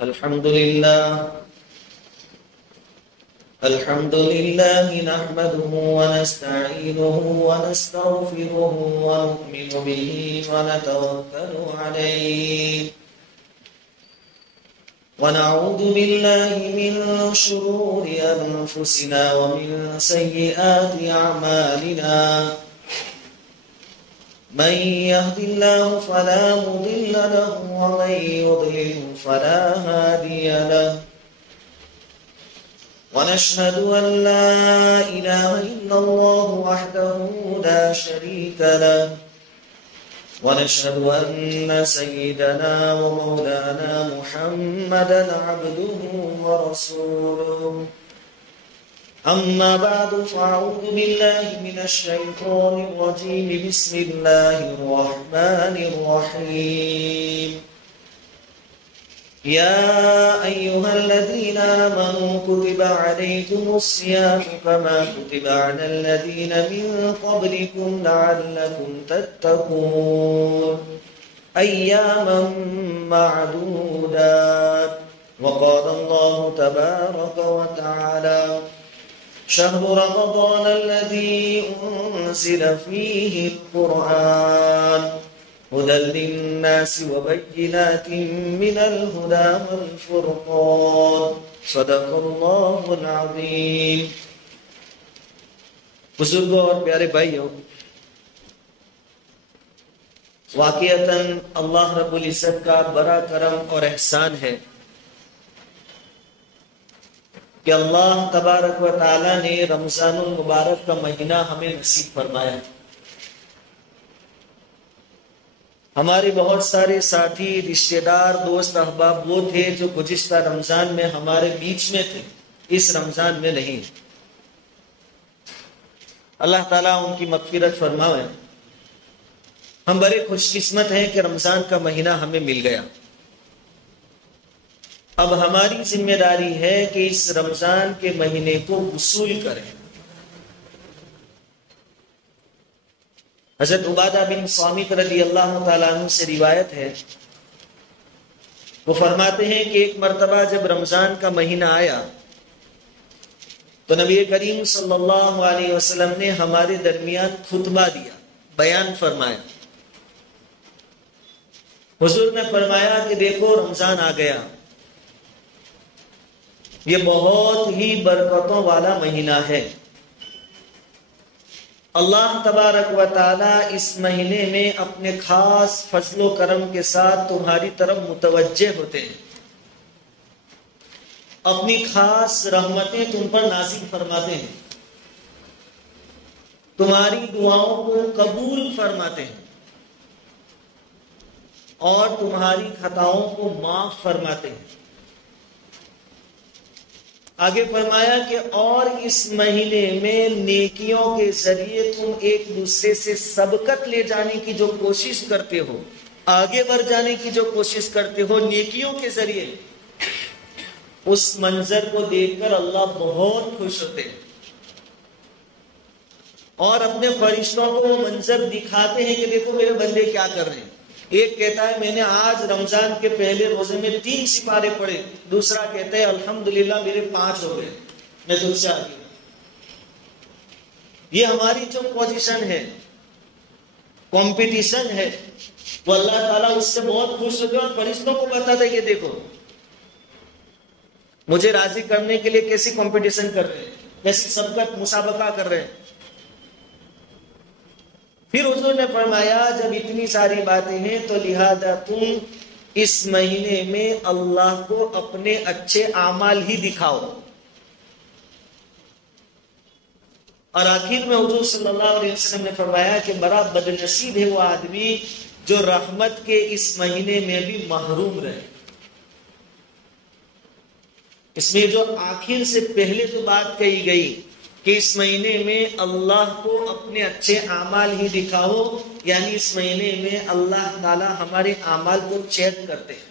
الحمد لله نحمده ونستعينه ونستغفره ونؤمن به ونتوكل عليه ونعوذ بالله من شرور أنفسنا ومن سيئات أعمالنا من يهد الله فلا مضل له ومن يضلل فلا هادي له ونشهد أن لا إله إلا الله وحده لا شريك له ونشهد أن سيدنا ومولانا محمدا عبده ورسوله أما بعد فأعوذ بالله من الشيطان الرجيم بسم الله الرحمن الرحيم يا أيها الذين آمنوا كتب عليكم الصيام كما كتب على الذين من قبلكم لعلكم تتقون أياما معدودات وقال الله تبارك وتعالى شهر رمضان الذي أنزل فيه القرآن هدى للناس وبينات من الهدى والفرقان صدق الله العظيم. بزرگوں اور پیارے بھائیوں، واقعتاً اللہ رب العزت کا بڑا کرم اور احسان ہے کہ اللہ تبارک و تعالی نے رمضان المبارک کا مہینہ ہمیں نصیب فرمایا. ہمارے بہت سارے ساتھی، رشتہ دار، دوست، احباب وہ تھے جو گزشتہ رمضان میں ہمارے بیچ میں تھے، اس رمضان میں نہیں. اللہ تعالیٰ ان کی مغفرت فرمائے. ہم بڑے خوش قسمت ہیں کہ رمضان کا مہینہ ہمیں مل گیا. اب ہماری ذمہ داری ہے کہ اس رمضان کے مہینے کو وصول کریں. حضرت عبادہ بن صامت رضی اللہ تعالیٰ عنہ سے روایت ہے، وہ فرماتے ہیں کہ ایک مرتبہ جب رمضان کا مہینہ آیا تو نبی کریم صلی اللہ علیہ وسلم نے ہمارے درمیان خطبہ دیا، بیان فرمایا. حضور نے فرمایا کہ دیکھو رمضان آ گیا، یہ بہت ہی برکتوں والا مہینہ ہے. اللہ تبارک و تعالی اس مہینے میں اپنے خاص فضل و کرم کے ساتھ تمہاری طرف متوجہ ہوتے ہیں، اپنی خاص رحمتیں تم پر نازل فرماتے ہیں، تمہاری دعاؤں کو قبول فرماتے ہیں اور تمہاری خطاؤں کو معاف فرماتے ہیں. آگے فرمایا کہ اور اس مہینے میں نیکیوں کے ذریعے تم ایک دوسرے سے سبقت لے جانے کی جو کوشش کرتے ہو، آگے بڑھ جانے کی جو کوشش کرتے ہو نیکیوں کے ذریعے، اس منظر کو دیکھ کر اللہ بہت خوش ہوتے ہیں اور اپنے فرشتوں کو وہ منظر دکھاتے ہیں کہ دیکھو میرے بندے کیا کر رہے ہیں. ایک کہتا ہے میں نے آج رمضان کے پہلے روزے میں 3 سپارے پڑھے، دوسرا کہتا ہے الحمدللہ میرے 5 ہو گئے، میں تجھ سے آگے. یہ ہماری جو پوزیشن ہے، کمپٹیشن ہے، وہ اللہ تعالیٰ اس سے بہت خوش ہوتے اور فرشتوں کو بتاتا ہے کہ دیکھو مجھے راضی کرنے کے لیے کیسی کمپٹیشن کر رہے ہیں، کیسی سبقت مسابقہ کر رہے ہیں. پھر حضور نے فرمایا جب اتنی ساری باتیں ہیں تو لہذا تم اس مہینے میں اللہ کو اپنے اچھے اعمال ہی دکھاؤ. اور آخر میں حضور صلی اللہ علیہ وسلم نے فرمایا کہ بڑا بدنصیب ہے وہ آدمی جو رحمت کے اس مہینے میں بھی محروم رہے. اس میں جو آخر سے پہلے جو بات کہی گئی کہ اس مہینے میں اللہ کو اپنے اچھے اعمال ہی دکھاؤ، یعنی اس مہینے میں اللہ تعالی ہمارے اعمال کو چیک کرتے ہیں.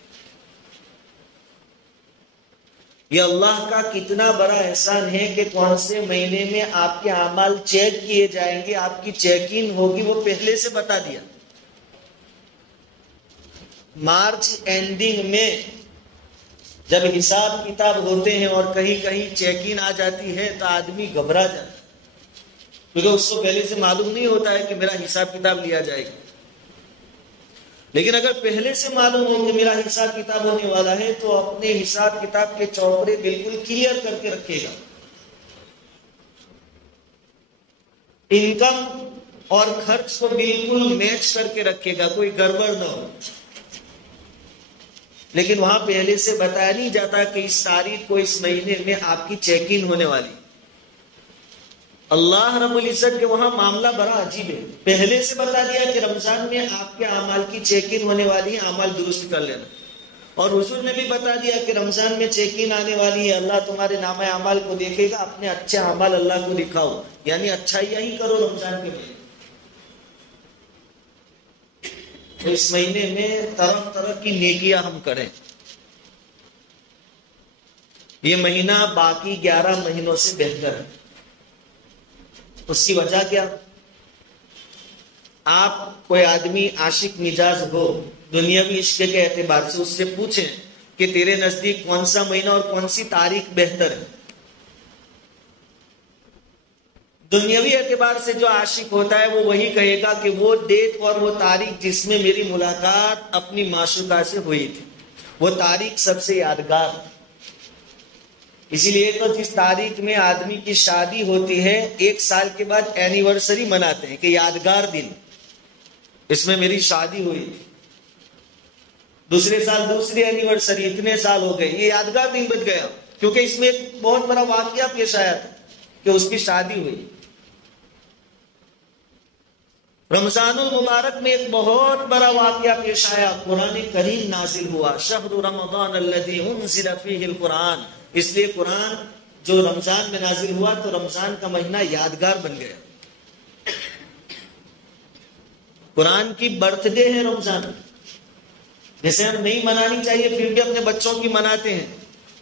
یہ اللہ کا کتنا بڑا احسان ہے کہ کون سے مہینے میں آپ کے اعمال چیک کیے جائیں گے، آپ کی چیکنگ ہوگی، وہ پہلے سے بتا دیا. مارچ اینڈنگ میں جب حساب کتاب ہوتے ہیں اور کہیں کہیں چیکنگ آ جاتی ہے تو آدمی گھبرا جاتا ہے، کیونکہ اس کو پہلے سے معلوم نہیں ہوتا ہے کہ میرا حساب کتاب لیا جائے گا. لیکن اگر پہلے سے معلوم ہو کہ میرا حساب کتاب ہونے والا ہے تو اپنے حساب کتاب کے چوپڑے بالکل کلیئر کر کے رکھے گا، انکم اور خرچ کو بالکل میچ کر کے رکھے گا، کوئی گڑبڑ نہ ہو. لیکن وہاں پہلے سے بتایا نہیں جاتا کہ اس تاریخ کو اس مہینے میں آپ کی چیکنگ ہونے والی. اللہ رب العزت کے وہاں معاملہ بڑا عجیب ہے. پہلے سے بتا دیا کہ رمضان میں آپ کے اعمال کی چیکنگ ہونے والی ہے، اعمال درست کر لینا. اور حضور نے بھی بتا دیا کہ رمضان میں چیکنگ آنے والی ہے، اللہ تمہارے نامہ اعمال کو دیکھے گا، اپنے اچھے اعمال اللہ کو دکھاؤ، یعنی اچھائیاں ہی کرو رمضان کے مہینے. تو اس مہینے میں طرح طرح کی نیکیاں ہم کریں. یہ مہینہ باقی 11 مہینوں سے بہتر ہے. اس کی وجہ کیا؟ آپ کوئی آدمی عاشق مزاج ہو دنیاوی عشق کے اعتبار سے، اس سے پوچھیں کہ تیرے نزدیک کون سا مہینہ اور کون سی تاریخ بہتر ہے. دنیاوی اعتبار سے جو عاشق ہوتا ہے وہ وہی کہے گا کہ وہ ڈیٹ اور وہ تاریخ جس میں میری ملاقات اپنی معشوقہ سے ہوئی تھی، وہ تاریخ سب سے یادگار. اسی لیے تو جس تاریخ میں آدمی کی شادی ہوتی ہے 1 سال کے بعد اینیورسری مناتے ہیں کہ یادگار دن، اس میں میری شادی ہوئی تھی. دوسرے سال دوسری اینیورسری، اتنے سال ہو گئے، یہ یادگار دن بچ گیا کیونکہ اس میں ایک بہت بڑا واقعہ پیش آیا تھا کہ اس کی شادی ہوئی. رمضان المبارک میں ایک بہت بڑا واقعہ پیش آیا، قرآن کریم نازل ہوا. شہر رمضان الذی انزل فیہ القرآن. اس لیے قرآن جو رمضان میں نازل ہوا تو رمضان کا مہینہ یادگار بن گیا. قرآن کی برتھ ڈے ہے رمضان، جیسے ہم نہیں منانی چاہیے پھر بھی اپنے بچوں کی مناتے ہیں.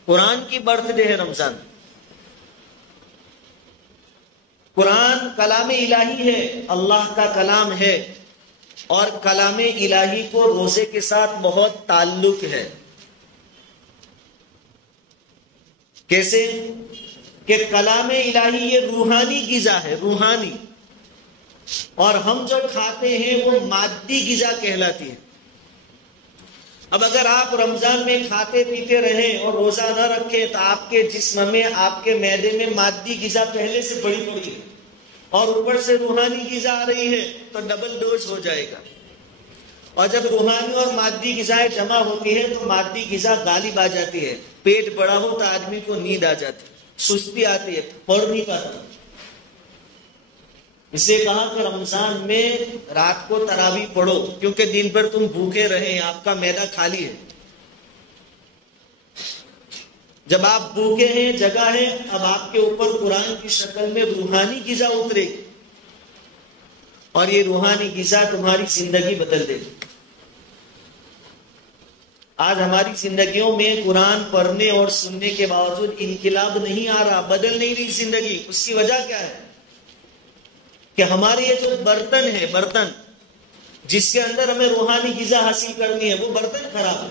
قرآن کی برتھ ڈے ہے رمضان. قرآن کلام الہی ہے، اللہ کا کلام ہے، اور کلام الہی کو روزے کے ساتھ بہت تعلق ہے. کیسے کہ کلام الہی یہ روحانی غذا ہے، روحانی، اور ہم جو کھاتے ہیں وہ مادی غذا کہلاتی ہے. اب اگر آپ رمضان میں کھاتے پیتے رہیں اور روزہ نہ رکھیں تو آپ کے جسم میں، آپ کے معدے میں مادی غذا پہلے سے بڑی پڑی ہے اور اوپر سے روحانی غذا آ رہی ہے تو ڈبل ڈوز ہو جائے گا. اور جب روحانی اور مادی غذائیں جمع ہوتی ہے تو مادی غذا غالب آ جاتی ہے. پیٹ بڑا ہو تو آدمی کو نیند آ جاتی، سستی آتی ہے، پڑھ نہیں پاتا. اسے کہا کہ رمضان میں رات کو تراویح پڑھو کیونکہ دن بھر تم بھوکے رہے، آپ کا معدہ خالی ہے. جب آپ بھوکے ہیں، جگہ ہے، اب آپ کے اوپر قرآن کی شکل میں روحانی غذا اترے گی اور یہ روحانی غذا تمہاری زندگی بدل دے گی. آج ہماری زندگیوں میں قرآن پڑھنے اور سننے کے باوجود انقلاب نہیں آ رہا، بدل نہیں رہی زندگی. اس کی وجہ کیا ہے؟ کہ ہمارے یہ جو برتن ہے، برتن جس کے اندر ہمیں روحانی غذا حاصل کرنی ہے، وہ برتن خراب ہے.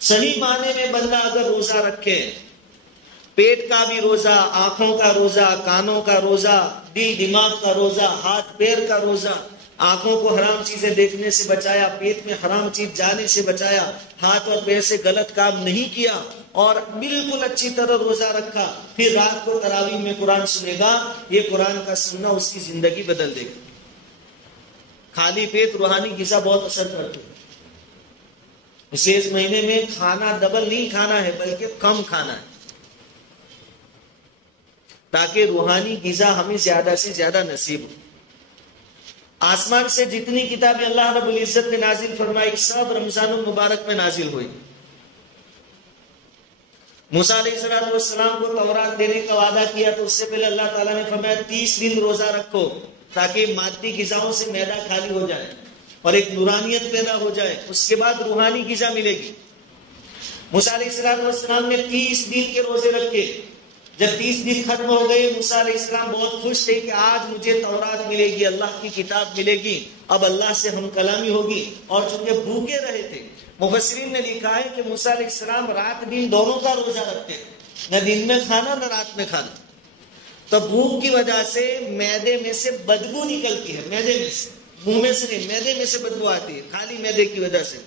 صحیح معنی میں بندہ اگر روزہ رکھے، پیٹ کا بھی روزہ، آنکھوں کا روزہ، کانوں کا روزہ، دل دماغ کا روزہ، ہاتھ پیر کا روزہ، آنکھوں کو حرام چیزیں دیکھنے سے بچایا، پیٹ میں حرام چیز جانے سے بچایا، ہاتھ اور پیر سے غلط کام نہیں کیا اور بالکل اچھی طرح روزہ رکھا، پھر رات کو تراویح میں قرآن سنے گا، یہ قرآن کا سننا اس کی زندگی بدل دے گا. خالی پیٹ روحانی غذا بہت اثر کرتے ہیں. اس لیے اس مہینے میں کھانا ڈبل نہیں کھانا ہے بلکہ کم کھانا ہے تاکہ روحانی غذا ہمیں زیادہ سے زیادہ نصیب ہو. آسمان سے جتنی کتابیں اللہ رب العزت نے نازل فرمائی سب رمضان المبارک میں نازل ہوئی. موسیٰ علیہ السلام کو تورات دینے کا وعدہ کیا تو اس سے پہلے اللہ تعالیٰ نے فرمایا 30 دن روزہ رکھو تاکہ مادی غذاؤں سے معدہ خالی ہو جائے اور ایک نورانیت پیدا ہو جائے، اس کے بعد روحانی غذا ملے گی. موسیٰ علیہ السلام نے 30 دن کے روزے رکھے. جب 30 دن ختم ہو گئے موسیٰ علیہ السلام بہت خوش تھے کہ آج مجھے تورات ملے گی، اللہ کی کتاب ملے گی، اب اللہ سے ہم کلامی ہوگی، اور چونکہ بھوکے رہے تھے، مفسرین نے لکھا ہے کہ موسیٰ علیہ السلام رات دن دونوں کا روزہ رکھتے تھے، نہ دن میں کھانا نہ رات میں کھانا، تو بھوک کی وجہ سے معدے میں سے بدبو نکلتی ہے، معدے میں سے، منہ میں سے نہیں، معدے میں سے بدبو آتی ہے خالی معدے کی وجہ سے۔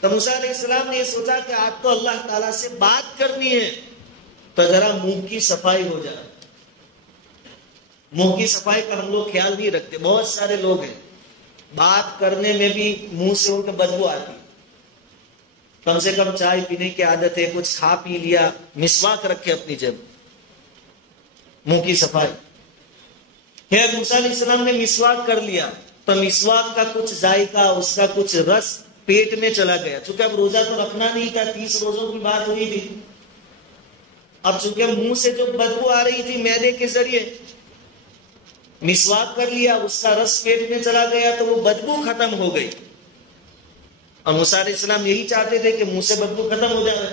تو موسیٰ علیہ السلام نے یہ سوچا کہ آج تو اللہ تعالیٰ سے بات کرنی ہے، تو ذرا منہ کی صفائی ہو جائے۔ منہ کی صفائی کا ہم لوگ خیال نہیں رکھتے، بہت سارے لوگ ہیں بات کرنے میں بھی منہ سے ان کے بدبو آتی، کم سے کم چائے پینے کی عادت ہے، کچھ کھا پی لیا، مسواک رکھے اپنی جیب، منہ کی صفائی۔ خیر موسیٰ علیہ السلام نے مسواک کر لیا تو مسواک کا کچھ ذائقہ، اس کا کچھ رس پیٹ میں چلا گیا، چونکہ اب روزہ تو رکھنا نہیں تھا، 30 روزوں کی بات ہوئی تھی، اب چونکہ منہ سے جو بدبو آ رہی تھی معدے کے ذریعے، مسواک کر لیا، اس کا رس پیٹ میں چلا گیا تو وہ بدبو ختم ہو گئی۔ اور موسیٰ علیہ السلام یہی چاہتے تھے کہ منہ سے بدبو ختم ہو جائے،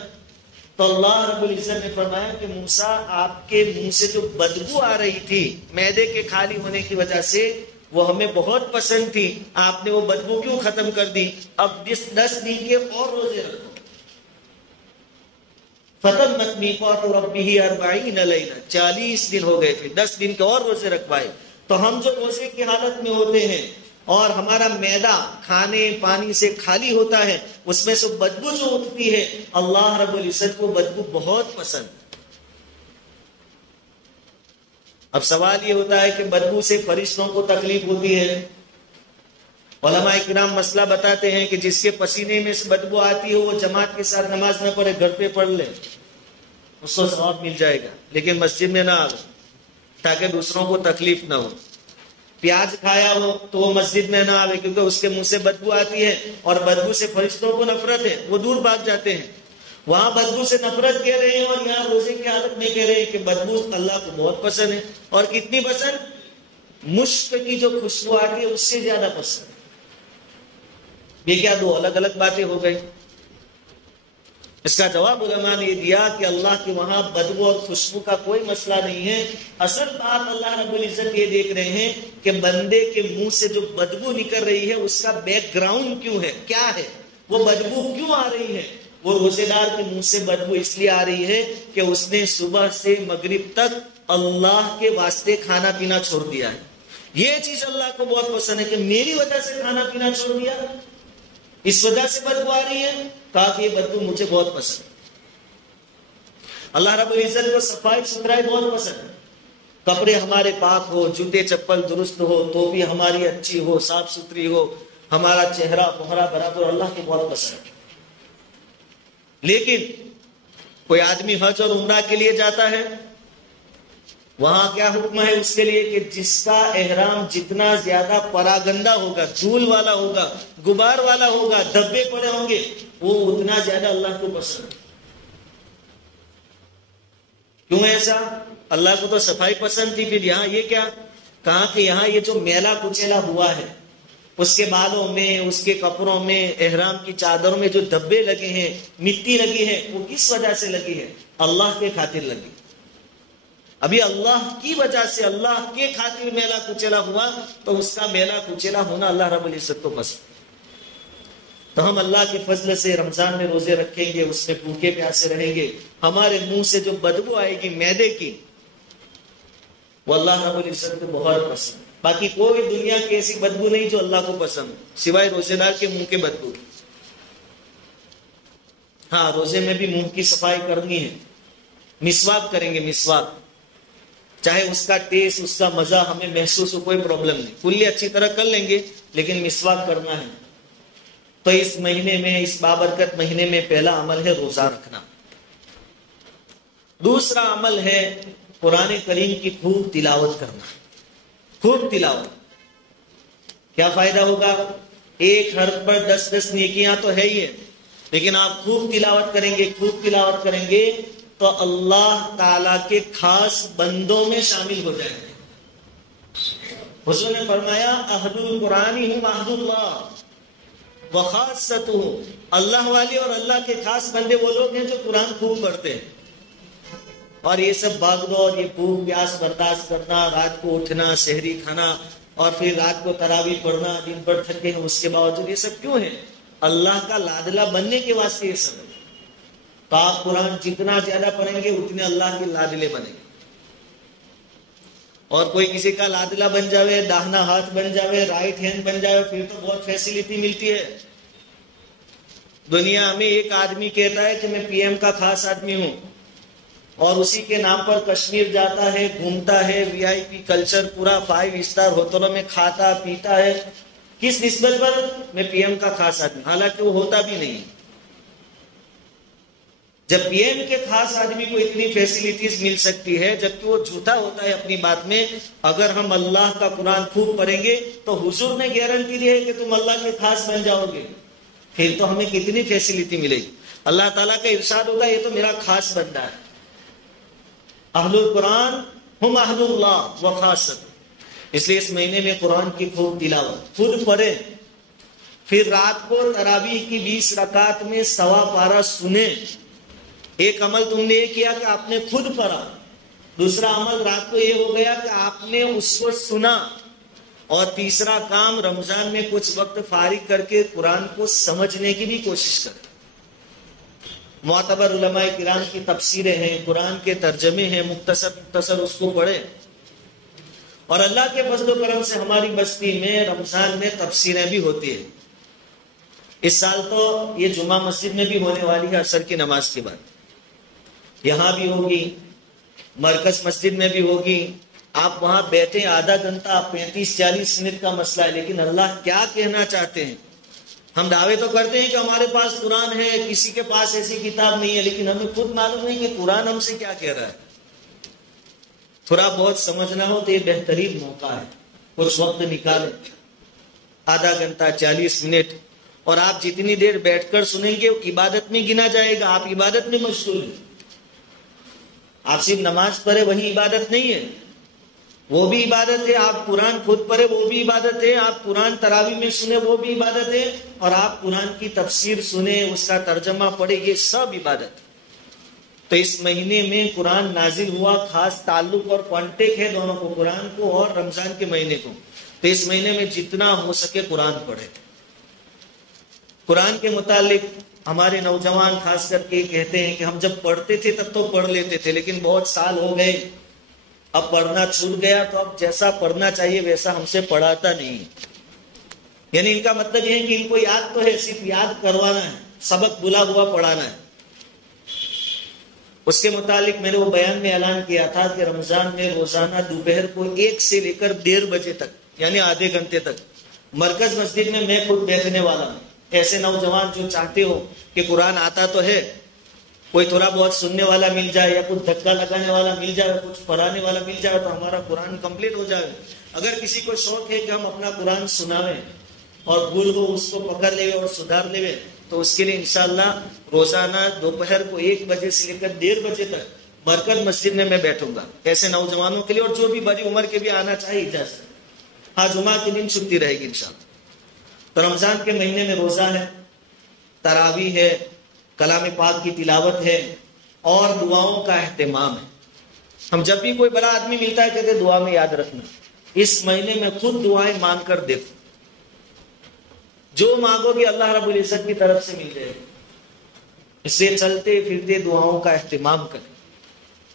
تو اللہ رب العزت نے فرمایا کہ موسیٰ آپ کے منہ سے جو بدبو آ رہی تھی معدے کے خالی ہونے کی وجہ سے، وہ ہمیں بہت پسند تھی، آپ نے وہ بدبو کیوں ختم کر دی؟ اب 10 دن کے اور روزے رکھو۔ فتمت میقات ربہ 40 لیلہ، 40 دن ہو گئے تھے، 10 دن کے اور روزے رکھوائے۔ تو ہم جو روزے کی حالت میں ہوتے ہیں اور ہمارا معدہ کھانے پانی سے خالی ہوتا ہے، اس میں سے بدبو جو اٹھتی ہے، اللہ رب العزت کو بدبو بہت پسند۔ اب سوال یہ ہوتا ہے کہ بدبو سے فرشتوں کو تکلیف ہوتی ہے؟ علماء کرام مسئلہ بتاتے ہیں کہ جس کے پسینے میں سے بدبو آتی ہے وہ جماعت کے ساتھ نماز نہ پڑھے، گھر پہ پڑھ لے، اس کو ثواب مل جائے گا، لیکن مسجد میں نہ آئے تاکہ دوسروں کو تکلیف نہ ہو۔ پیاز کھایا ہو تو وہ مسجد میں نہ آئے، کیونکہ اس کے منہ سے بدبو آتی ہے اور بدبو سے فرشتوں کو نفرت ہے، وہ دور بھاگ جاتے ہیں۔ وہاں بدبو سے نفرت کہہ رہے ہیں اور یہاں روزے کی حالت میں کہہ رہے ہیں کہ بدبو اللہ کو بہت پسند ہے، اور کتنی پسند؟ مشک کی جو خوشبو آتی ہے اس سے زیادہ پسند۔ یہ کیا دو الگ الگ باتیں ہو گئی؟ اس کا جواب علماء نے یہ دیا کہ اللہ کے وہاں بدبو اور خوشبو کا کوئی مسئلہ نہیں ہے، اصل بات اللہ رب العزت یہ دیکھ رہے ہیں کہ بندے کے منہ سے جو بدبو نکل رہی ہے اس کا بیک گراؤنڈ کیوں ہے، کیا ہے، وہ بدبو کیوں آ رہی ہے۔ وہ روزے دار کے منہ سے بدبو اس لیے آ رہی ہے کہ اس نے صبح سے مغرب تک اللہ کے واسطے کھانا پینا چھوڑ دیا ہے۔ یہ چیز اللہ کو بہت پسند ہے کہ میری وجہ سے کھانا پینا چھوڑ دیا، اس وجہ سے بدبو آ رہی ہے، کہا کہ یہ بدبو مجھے بہت پسند ہے۔ اللہ رب العزت کو صفائی ستھرائی بہت پسند ہے، کپڑے ہمارے پاک ہو، جوتے چپل درست ہو، ٹوپی ہماری اچھی ہو، صاف ستھری ہو، ہمارا چہرہ مہرہ برابر، اللہ کو بہت پسند ہے۔ لیکن کوئی آدمی حج اور عمرہ کے لیے جاتا ہے، وہاں کیا حکم ہے اس کے لیے کہ جس کا احرام جتنا زیادہ پراگندہ ہوگا، دھول والا ہوگا، غبار والا ہوگا، دھبے پڑے ہوں گے، وہ اتنا زیادہ اللہ کو پسند ہے۔ کیوں ایسا؟ اللہ کو تو صفائی پسند تھی، پھر یہاں یہ کیا کہا کہ یہاں یہ جو میلا کچیلا ہوا ہے، اس کے بالوں میں، اس کے کپڑوں میں، احرام کی چادروں میں جو دھبے لگے ہیں، مٹی لگی ہے، وہ کس وجہ سے لگی ہے؟ اللہ کے خاطر لگی۔ ابھی اللہ کی وجہ سے، اللہ کے خاطر میلا کچیلا ہوا، تو اس کا میلا کچیلا ہونا اللہ رب العزت کو پسند۔ تو ہم اللہ کے فضل سے رمضان میں روزے رکھیں گے، اس میں بھوکے پیاسے رہیں گے، ہمارے منہ سے جو بدبو آئے گی معدے کی، وہ اللہ رب العزت کو بہت پسند۔ باقی کوئی دنیا کی ایسی بدبو نہیں جو اللہ کو پسند ہو، سوائے روزے دار کے منہ کے بدبو کی۔ ہاں، روزے میں بھی منہ کی صفائی کرنی ہے، مسواک کریں گے، مسواک، چاہے اس کا ٹیسٹ، اس کا مزہ ہمیں محسوس ہو، کوئی پرابلم نہیں، کلی اچھی طرح کر لیں گے، لیکن مسواک کرنا ہے۔ تو اس مہینے میں، اس بابرکت مہینے میں پہلا عمل ہے روزہ رکھنا۔ دوسرا عمل ہے قرآن کریم کی خوب تلاوت کرنا، خوب تلاوت۔ کیا فائدہ ہوگا؟ ایک حرف پر 10 نیکیاں تو ہے ہی ہے، لیکن آپ خوب تلاوت کریں گے، خوب تلاوت کریں گے تو اللہ تعالی کے خاص بندوں میں شامل ہو جائیں گے۔ حضور نے فرمایا اہل القرآن ہم اہل اللہ وخاصتہ، اللہ والے اور اللہ کے خاص بندے وہ لوگ ہیں جو قرآن خوب پڑھتے ہیں۔ اور یہ سب بھاگ دوڑ، یہ بھوک پیاس برداشت کرنا، رات کو اٹھنا، سحری کھانا، اور پھر رات کو تراویح پڑھنا، دن بھر تھکے ہیں اس کے باوجود، یہ سب کیوں ہے؟ اللہ کا لادلا بننے کے واسطے یہ سب ہے۔ تو آپ قرآن جتنا زیادہ پڑھیں گے اتنے اللہ کے لادلے بنیں گے۔ اور کوئی کسی کا لادلا بن جاوے، داہنا ہاتھ بن جاوے، رائٹ ہینڈ بن جاوے، پھر تو بہت فیسلٹی ملتی ہے۔ دنیا میں ایک آدمی کہتا ہے کہ میں پی ایم کا خاص آدمی ہوں، اور اسی کے نام پر کشمیر جاتا ہے، گھومتا ہے، وی آئی پی کلچر پورا 5 اسٹار ہوٹلوں میں کھاتا پیتا ہے۔ کس نسبت پر؟ میں پی ایم کا خاص آدمی، حالانکہ وہ ہوتا بھی نہیں۔ جب پی ایم کے خاص آدمی کو اتنی فیسلٹیز مل سکتی ہے، جبکہ وہ جھوٹا ہوتا ہے اپنی بات میں، اگر ہم اللہ کا قرآن خوب پڑھیں گے تو حضور نے گارنٹی دی ہے کہ تم اللہ کے خاص بن جاؤ گے، پھر تو ہمیں کتنی فیسلٹی ملے گی۔ اللہ تعالیٰ کا ارشاد ہوگا یہ تو میرا خاص بندہ ہے۔ اہل القرآن ہم اہل اللہ و خاصت۔ اس لیے اس مہینے میں قرآن کی خوب تلاوت، خود پڑھیں، پھر رات کو تراویح کی 20 رکعت میں سوا پارہ سنیں۔ ایک عمل تم نے یہ کیا کہ آپ نے خود پڑھا، دوسرا عمل رات کو یہ ہو گیا کہ آپ نے اس کو سنا، اور تیسرا کام رمضان میں کچھ وقت فارغ کر کے قرآن کو سمجھنے کی بھی کوشش کریں۔ معتبر علماء کرام کی تفسیریں ہیں، قرآن کے ترجمے ہیں، مختصر اس کو پڑھیں۔ اور اللہ کے فضل و کرم سے ہماری بستی میں رمضان میں تفسیریں بھی ہوتی ہیں۔ اس سال تو یہ جمعہ مسجد میں بھی ہونے والی ہے، عصر کی نماز کے بعد یہاں بھی ہوگی، مرکز مسجد میں بھی ہوگی۔ آپ وہاں بیٹھے آدھا گھنٹہ، 35-40 منٹ کا مسئلہ ہے، لیکن اللہ کیا کہنا چاہتے ہیں؟ ہم دعوے تو کرتے ہیں کہ ہمارے پاس قرآن ہے، کسی کے پاس ایسی کتاب نہیں ہے، لیکن ہمیں خود معلوم نہیں کہ قرآن ہم سے کیا کہہ رہا ہے۔ تھوڑا بہت سمجھنا ہو تو یہ بہترین موقع ہے، کچھ وقت نکالیں، آدھا گھنٹہ 40 منٹ، اور آپ جتنی دیر بیٹھ کر سنیں گے وہ عبادت میں گنا جائے گا۔ آپ عبادت میں مشغول ہیں، آپ صرف نماز پڑھے وہی عبادت نہیں ہے، وہ بھی عبادت ہے۔ آپ قرآن خود پڑھے وہ بھی عبادت ہے، آپ قرآن تراویح میں سنے وہ بھی عبادت ہے، اور آپ قرآن کی تفسیر سنے، اس کا ترجمہ پڑھے، یہ سب عبادت ہے۔ تو اس مہینے میں قرآن نازل ہوا، خاص تعلق اور کانٹیکٹ ہے دونوں کو، قرآن کو اور رمضان کے مہینے کو۔ تو اس مہینے میں جتنا ہو سکے قرآن پڑھے۔ قرآن کے متعلق ہمارے نوجوان خاص کر کے کہتے ہیں کہ ہم جب پڑھتے تھے تب تو پڑھ لیتے تھے، لیکن بہت سال ہو گئے، اب پڑھنا چھوٹ گیا، تو اب جیسا پڑھنا چاہیے ویسا ہم سے پڑھاتا نہیں۔ یعنی ان کا مطلب یہ ہے کہ ان کو یاد تو ہے، صرف یاد کروانا ہے، سبق بلا ہوا پڑھانا ہے۔ اس کے متعلق میں نے وہ بیان میں اعلان کیا تھا کہ رمضان میں روزانہ دوپہر کو 1 سے لے کر 1:30 بجے تک، یعنی آدھے گھنٹے تک، مرکز مسجد میں خود بیٹھنے والا ہوں۔ ایسے نوجوان جو چاہتے ہو کہ قرآن آتا تو ہے، کوئی تھوڑا بہت سننے والا مل جائے، یا کچھ دھکا لگانے والا مل جائے، کچھ پڑھانے والا مل جائے، تو ہمارا قرآن کمپلیٹ ہو جائے۔ اگر کسی کو شوق ہے کہ ہم اپنا قرآن سناویں اور بھول کو اس کو پکڑ لے اور سدھار لے، تو اس کے لیے انشاءاللہ روزانہ دوپہر کو 1 بجے سے لے کر 1:30 بجے تک مرکز مسجد میں بیٹھوں گا، ایسے نوجوانوں کے لیے، اور جو بھی بڑی عمر کے بھی آنا چاہے اجازت۔ ہاں، جمعہ کے دن چھٹی رہے گی انشاءاللہ۔ تو رمضان کے مہینے میں روزہ ہے، تراویح ہے، کلام پاک کی تلاوت ہے، اور دعاؤں کا اہتمام ہے۔ ہم جب بھی کوئی بڑا آدمی ملتا ہے کہتے دعا میں یاد رکھنا۔ اس مہینے میں خود دعائیں مانگ کر دیکھو، جو مانگو گے اللہ رب العزت کی طرف سے مل جائے گی۔ اس لیے چلتے پھرتے دعاؤں کا اہتمام کریں۔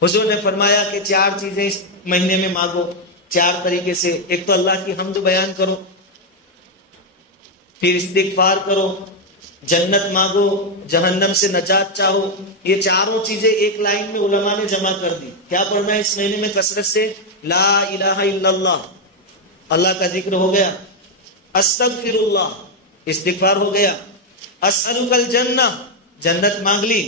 حضور نے فرمایا کہ 4 چیزیں اس مہینے میں مانگو، 4 طریقے سے۔ ایک تو اللہ کی حمد بیان کرو، پھر استغفار کرو، جنت مانگو، جہنم سے نجات چاہو۔ یہ چاروں چیزیں ایک لائن میں علماء نے جمع کر دی۔ کیا پڑھنا ہے اس مہینے میں کثرت سے؟ لا الہ الا اللہ، اللہ کا ذکر ہو گیا، استغفر اللہ، استغفار ہو گیا، اسألک الجنہ، جنت مانگ لی،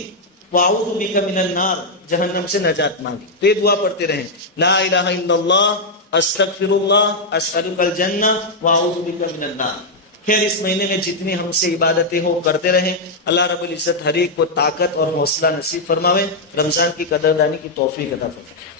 واعوذ بک من النار، جہنم سے نجات مانگی۔ تو یہ دعا پڑھتے رہیں، لا الہ الا اللہ، استغفر اللہ، اسألک الجنہ، واعوذ بک من النار۔ خیر اس مہینے میں جتنی ہم سے عبادتیں ہو کرتے رہیں، اللہ رب العزت ہر ایک کو طاقت اور حوصلہ نصیب فرماوے، رمضان کی قدردانی کی توفیق عطا فرمائے۔